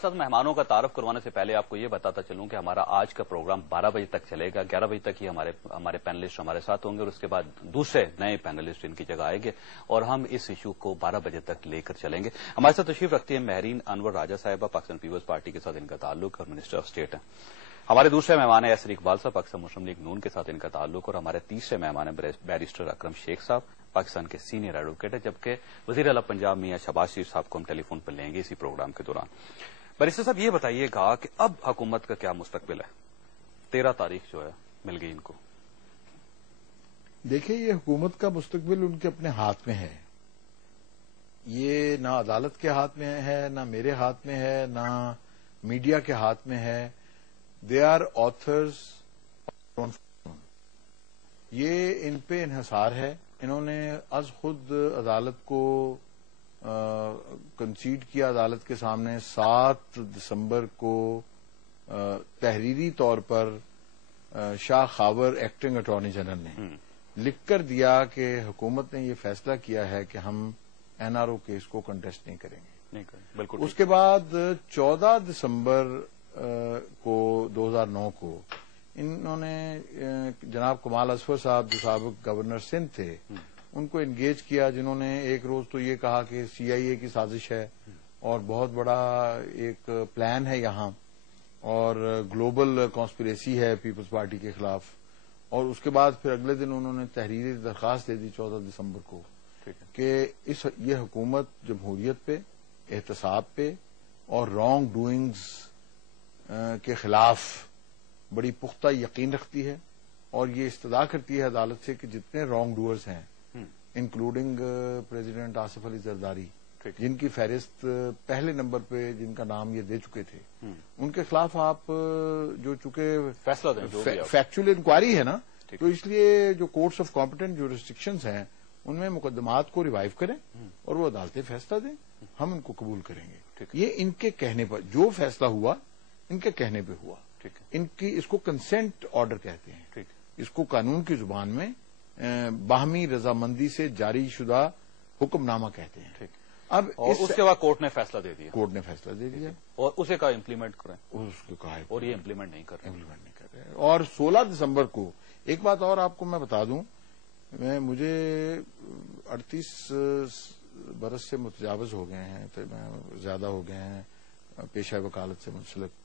ساتھ مہمانوں کا تعارف کروانے سے پہلے آپ کو یہ بتاتا چلوں کہ ہمارا آج کا پروگرام 12 بجے تک چلے گا. 11 بجے تک ہی ہمارے پینلسٹ ہمارے ساتھ ہوں گے اور اس کے بعد دوسرے نئے پینلسٹ ان کی جگہ آئیں گے اور ہم اس ایشو کو 12 بجے تک لے کر چلیں گے. ہمارے ساتھ تشریف رکھتی ہیں مہرین انور راجہ صاحبہ, پاکستان پیپلز پارٹی کے ساتھ ان کا تعلق اور منسٹر آف اسٹیٹ ہیں. ہمارے دوسرے مہمان ہیں یاسر اقبال صاحب, پاکستان مسلم لیگ نون کے ساتھ ان کا تعلق, اور ہمارے تیسرے مہمان ہیں بیرسٹر اکرم شیخ صاحب, پاکستان کے سینئر ایڈوکیٹ ہے, جبکہ وزیر اعلی پنجاب میاں شہباز شریف صاحب کو ہم ٹیلی فون پر لیں گے اسی پروگرام کے دوران. بیرسٹر صاحب یہ بتائیے گا کہ اب حکومت کا کیا مستقبل ہے؟ 13 تاریخ جو ہے مل گئی ان کو. دیکھیں, یہ حکومت کا مستقبل ان کے اپنے ہاتھ میں ہے. یہ نہ عدالت کے ہاتھ میں ہے, نہ میرے ہاتھ میں ہے, نہ میڈیا کے ہاتھ میں ہے. They are authors. یہ ان پہ انحصار ہے. انہوں نے از خود عدالت کو کنسیڈ کیا عدالت کے سامنے 7 دسمبر کو تحریری طور پر شاہ خاور ایکٹنگ اٹارنی جنرل نے لکھ کر دیا کہ حکومت نے یہ فیصلہ کیا ہے کہ ہم این آر او کیس کو کنٹیسٹ نہیں کریں گے. بالکل. اس کے بعد 14 دسمبر کو 2009 کو انہوں نے جناب کمال اظفر صاحب جو سابق گورنر سندھ تھے ان کو انگیج کیا, جنہوں نے ایک روز تو یہ کہا کہ سی آئی اے کی سازش ہے اور بہت بڑا ایک پلان ہے یہاں اور گلوبل کانسپریسی ہے پیپلز پارٹی کے خلاف. اور اس کے بعد پھر اگلے دن انہوں نے تحریری درخواست دے دی 14 دسمبر کو کہ یہ حکومت جمہوریت پہ, احتساب پہ اور رانگ ڈوئنگز کے خلاف بڑی پختہ یقین رکھتی ہے اور یہ استدعا کرتی ہے عدالت سے کہ جتنے رانگ ڈوئرز ہیں انکلوڈنگ پریزیڈنٹ آصف علی زرداری جن کی فہرست پہلے نمبر پہ جن کا نام یہ دے چکے تھے, ان کے خلاف آپ جو چونکہ فیصلہ دیں, فیکچوئل انکوائری ہے نا, تو اس لیے جو کورٹس آف کمپیٹنٹ جورسڈکشنز ہیں ان میں مقدمات کو ریوائیو کریں اور وہ عدالتیں فیصلہ دیں, ہم ان کو قبول کریں گے. یہ ان کے کہنے پر جو فیصلہ ہوا ان کے کہنے پہ ہوا. ان کی اس کو کنسینٹ آرڈر کہتے ہیں. اس کو قانون کی زبان میں باہمی رضامندی سے جاری شدہ حکم نامہ کہتے ہیں. اب اس کے بعد کورٹ نے فیصلہ دے دیا. کورٹ نے فیصلہ دے دیا اور اسے کہا امپلیمنٹ کریں. اس کو کہا اور یہ امپلیمنٹ نہیں کر رہے. اور 16 دسمبر کو ایک بات اور آپ کو میں بتا دوں, مجھے 38 برس سے متجاوز ہو گئے ہیں, زیادہ ہو گئے ہیں پیشہ وکالت سے منسلک,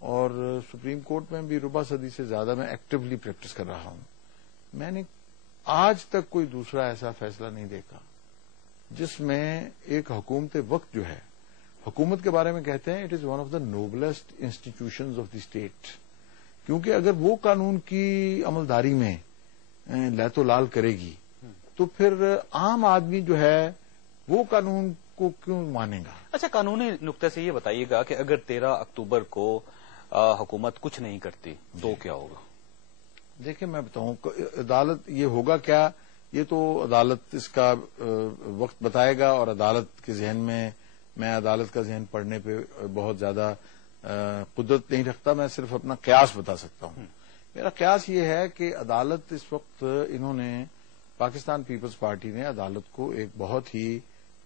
اور سپریم کورٹ میں بھی ربع صدی سے زیادہ میں ایکٹیولی پریکٹس کر رہا ہوں. میں نے آج تک کوئی دوسرا ایسا فیصلہ نہیں دیکھا جس میں ایک حکومت وقت جو ہے, حکومت کے بارے میں کہتے ہیں it is one of the noblest institutions of the state, کیونکہ اگر وہ قانون کی عملداری میں لیت و لال کرے گی تو پھر عام آدمی جو ہے وہ قانون کو کیوں مانے گا. اچھا, قانونی نقطے سے یہ بتائیے گا کہ اگر 13 اکتوبر کو حکومت کچھ نہیں کرتی تو کیا ہوگا؟ دیکھیں, میں بتاؤں عدالت یہ ہوگا کیا, یہ تو عدالت اس کا وقت بتائے گا, اور عدالت کے ذہن میں عدالت کا ذہن پڑھنے پہ بہت زیادہ قدرت نہیں رکھتا. میں صرف اپنا قیاس بتا سکتا ہوں. میرا قیاس یہ ہے کہ عدالت اس وقت انہوں نے پاکستان پیپلز پارٹی نے عدالت کو ایک بہت ہی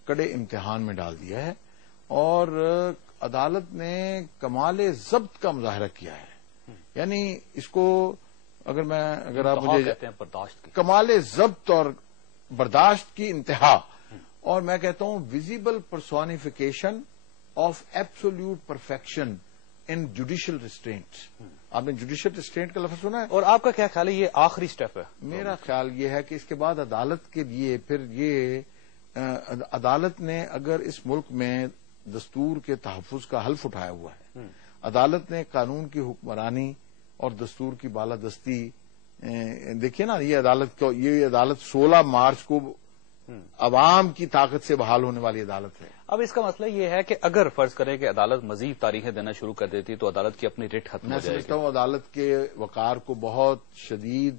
کڑے امتحان میں ڈال دیا ہے اور عدالت نے کمال ضبط کا مظاہرہ کیا ہے. یعنی اس کو اگر آپ مجھے کمال ضبط اور برداشت کی انتہا, اور میں کہتا ہوں visible personification of absolute perfection in judicial restraint. آپ نے جوڈیشل ریسٹرینٹ کا لفظ سنا ہے؟ اور آپ کا کیا خیال ہے یہ آخری سٹیپ ہے؟ میرا خیال یہ ہے کہ اس کے بعد عدالت کے لیے پھر یہ عدالت نے اگر اس ملک میں دستور کے تحفظ کا حلف اٹھایا ہوا ہے, عدالت نے قانون کی حکمرانی اور دستور کی بالادستی, دیکھیے نا, یہ عدالت 16 مارچ کو عوام کی طاقت سے بحال ہونے والی عدالت ہے. اب اس کا مسئلہ یہ ہے کہ اگر فرض کرے کہ عدالت مزید تاریخیں دینا شروع کر دیتی تو عدالت کی اپنی ریٹ ختم ہو جائے گی. میں سمجھتا ہوں عدالت کے وقار کو بہت شدید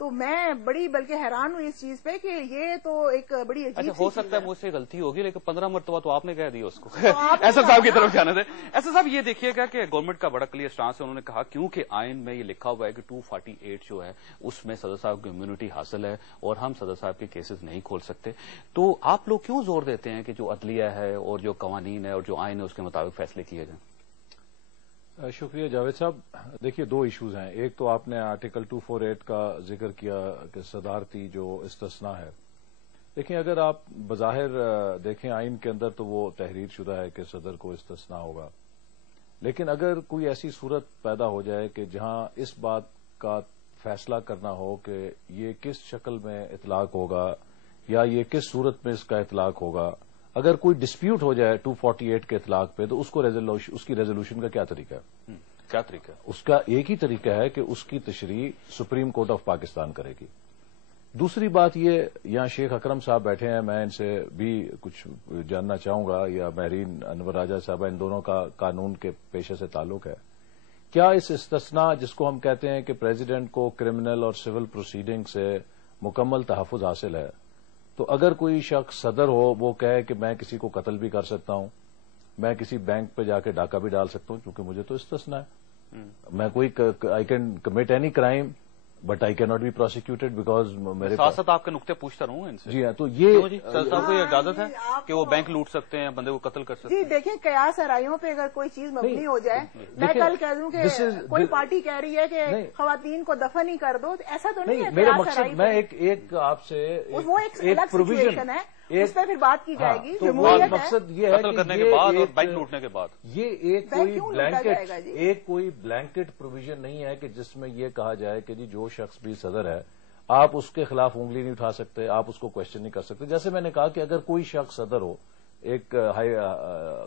تو میں بڑی بلکہ حیران ہوئی اس چیز پہ کہ یہ تو ایک بڑی عجیب ہو سکتا ہے مجھ سے غلطی ہوگی لیکن 15 مرتبہ تو آپ نے کہہ دیا اس کو. ایسا صاحب کی طرف جانے دیں. ایسا صاحب یہ دیکھیے گا کہ گورنمنٹ کا بڑا کلیئر اسٹانس ہے. انہوں نے کہا کیونکہ آئین میں یہ لکھا ہوا ہے کہ 248 جو ہے اس میں صدر صاحب کو امیونٹی حاصل ہے اور ہم صدر صاحب کے کیسز نہیں کھول سکتے. تو آپ لوگ کیوں زور دیتے ہیں کہ جو عدلیہ ہے اور جو قوانین ہے اور جو آئین ہے اس کے مطابق فیصلے کیے جائیں؟ شکریہ جاوید صاحب. دیکھیے دو ایشوز ہیں. ایک تو آپ نے آرٹیکل 248 کا ذکر کیا کہ صدارتی جو استثناء ہے. دیکھیں اگر آپ بظاہر دیکھیں آئین کے اندر تو وہ تحریر شدہ ہے کہ صدر کو استثناء ہوگا. لیکن اگر کوئی ایسی صورت پیدا ہو جائے کہ جہاں اس بات کا فیصلہ کرنا ہو کہ یہ کس شکل میں اطلاق ہوگا یا یہ کس صورت میں اس کا اطلاق ہوگا، اگر کوئی ڈسپیوٹ ہو جائے 248 کے اطلاق پہ تو اس کی ریزولوشن کا کیا طریقہ ہے؟ کیا طریقہ؟ اس کا ایک ہی طریقہ ہے کہ اس کی تشریح سپریم کورٹ آف پاکستان کرے گی. دوسری بات یہ، یہاں شیخ اکرم صاحب بیٹھے ہیں، میں ان سے بھی کچھ جاننا چاہوں گا، یا مہرین انور راجہ صاحبہ، ان دونوں کا قانون کے پیشے سے تعلق ہے. کیا اس استثناء جس کو ہم کہتے ہیں کہ پریزیڈنٹ کو کرمنل اور سول پروسیڈنگ سے مکمل تحفظ حاصل ہے، تو اگر کوئی شخص صدر ہو وہ کہے کہ میں کسی کو قتل بھی کر سکتا ہوں، میں کسی بینک پہ جا کے ڈاکہ بھی ڈال سکتا ہوں کیونکہ مجھے تو استثناء ہے، میں کوئی I can commit any crime but I کی ناٹ بی پروسیکیوٹیڈ بیکاز میرے ساتھ آپ کے نقطے پوچھتا رہوں ان سے. جی ہاں، تو یہ صاحب کو یہ اجازت ہے کہ وہ بینک لوٹ سکتے ہیں، بندے کو قتل کر سکتے ہیں؟ جی دیکھیں، قیاس آرائیوں پہ اگر کوئی چیز مبنی ہو جائے، میں کل کہہ دوں کہ کوئی پارٹی کہہ رہی ہے کہ خواتین کو دفن ہی کر دو، ایسا تو نہیں ہے. میرا مقصد، میں ایک آپ سے وہ ایک پروویژن ہے، اس پہ پھر بات کی جائے گی. مقصد یہ ہے قتل کرنے کے بعد اور بینک لوٹنے کے بعد یہ ایک کوئی بلینکٹ پروویژن نہیں ہے کہ جس میں یہ کہا جائے کہ جی جو شخص بھی صدر ہے آپ اس کے خلاف انگلی نہیں اٹھا سکتے، آپ اس کو کوشچن نہیں کر سکتے. جیسے میں نے کہا کہ اگر کوئی شخص صدر ہو ایک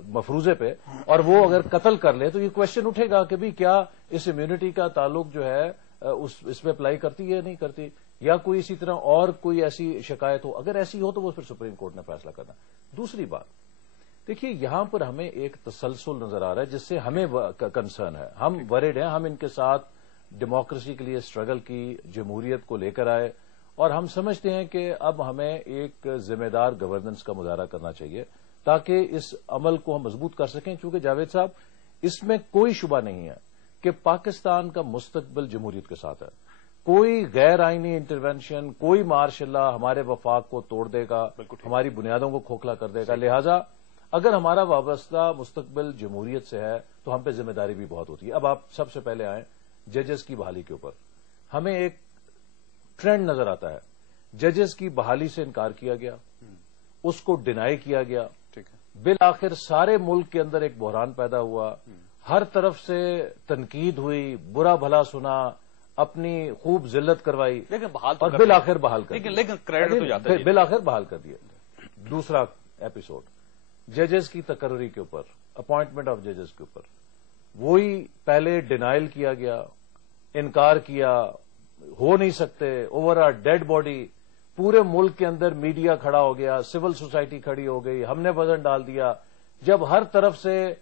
مفروضے پہ اور وہ اگر قتل کر لے تو یہ کوشچن اٹھے گا کہ بھی کیا اس امیونٹی کا تعلق جو ہے اس میں اپلائی کرتی ہے یا نہیں کرتی، یا کوئی اسی طرح اور کوئی ایسی شکایت ہو. اگر ایسی ہو تو وہ پھر سپریم کورٹ نے فیصلہ کرنا. دوسری بات دیکھیے، یہاں پر ہمیں ایک تسلسل نظر آ رہا ہے جس سے ہمیں کنسرن ہے. ہم ورڈ ہیں، ہم ان کے ساتھ ڈیموکریسی کے لیے اسٹرگل کی، جمہوریت کو لے کر آئے، اور ہم سمجھتے ہیں کہ اب ہمیں ایک ذمہ دار گورننس کا مظاہرہ کرنا چاہیے تاکہ اس عمل کو ہم مضبوط کر سکیں. کیونکہ جاوید صاحب اس میں کوئی شبہ نہیں ہے کہ پاکستان کا مستقبل جمہوریت کے ساتھ ہے. کوئی غیر آئینی انٹرونشن، کوئی مارشاء اللہ ہمارے وفاق کو توڑ دے گا، ہماری بنیادوں کو کھوکھلا کر دے گا. لہذا اگر ہمارا وابستہ مستقبل جمہوریت سے ہے تو ہم پہ ذمہ داری بھی بہت ہوتی ہے. اب آپ سب سے پہلے آئیں ججز کی بحالی کے اوپر. ہمیں ایک ٹرینڈ نظر آتا ہے، ججز کی بحالی سے انکار کیا گیا، اس کو ڈینائی کیا گیا، بالآخر سارے ملک کے اندر ایک بحران پیدا ہوا، ہر طرف سے تنقید ہوئی، برا بھلا سنا، اپنی خوب ذلت کروائی، اور بالآخر بحال کر دیا. بالآخر بحال کر دیا. دوسرا ایپیسوڈ ججز کی تقرری کے اوپر، اپوائنٹمنٹ آف ججز کے اوپر، وہی پہلے ڈینائل کیا گیا، انکار کیا، ہو نہیں سکتے، اوور آ ڈیڈ باڈی. پورے ملک کے اندر میڈیا کھڑا ہو گیا، سول سوسائٹی کھڑی ہو گئی، ہم نے وزن ڈال دیا. جب ہر طرف سے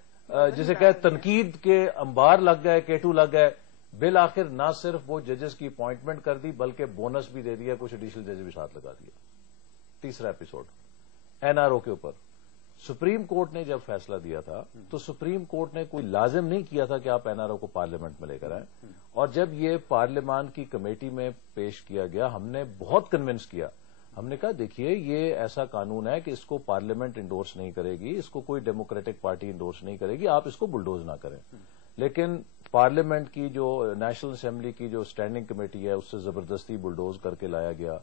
جسے کہ تنقید کے انبار لگ گئے، کیٹو لگ گئے، بالآخر نہ صرف وہ ججز کی اپوائنٹمنٹ کر دی بلکہ بونس بھی دے دیا، کچھ ایڈیشنل جج بھی ساتھ لگا دیا. تیسرا ایپیسوڈ این آر او کے اوپر. سپریم کورٹ نے جب فیصلہ دیا تھا تو سپریم کورٹ نے کوئی لازم نہیں کیا تھا کہ آپ این آر او کو پارلیمنٹ میں لے کر آئیں، اور جب یہ پارلیمان کی کمیٹی میں پیش کیا گیا ہم نے بہت کنونس کیا. ہم نے کہا دیکھیے یہ ایسا قانون ہے کہ اس کو پارلیمنٹ انڈورس نہیں کرے گی، اس کو کوئی ڈیموکریٹک پارٹی انڈورس نہیں کرے گی، آپ اس کو بلڈوز نہ کریں. لیکن پارلیمنٹ کی جو نیشنل اسمبلی کی جو اسٹینڈنگ کمیٹی ہے اس سے زبردستی بلڈوز کر کے لایا گیا.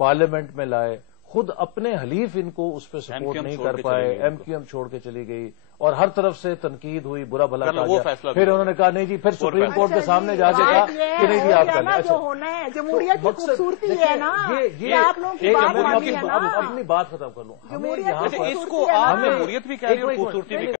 پارلیمنٹ میں لائے، خود اپنے حلیف ان کو اس پہ سپورٹ نہیں کر پائے، ایم کیو ایم چھوڑ کے چلی گئی، اور ہر طرف سے تنقید ہوئی، برا بھلا کہا گیا. پھر انہوں نے کہا نہیں جی، پھر سپریم کورٹ کے سامنے جا کے کہا کہ نہیں جی آپ کر لیں. جو ہونا ہے جمہوریت کی خوبصورتی ہے نا، یہ آپ لوگوں کی بات اپنی بات ختم کر لوں. اس کو آپ جمہوریت بھی کہہ رہی ہے اور خوبصورتی بھی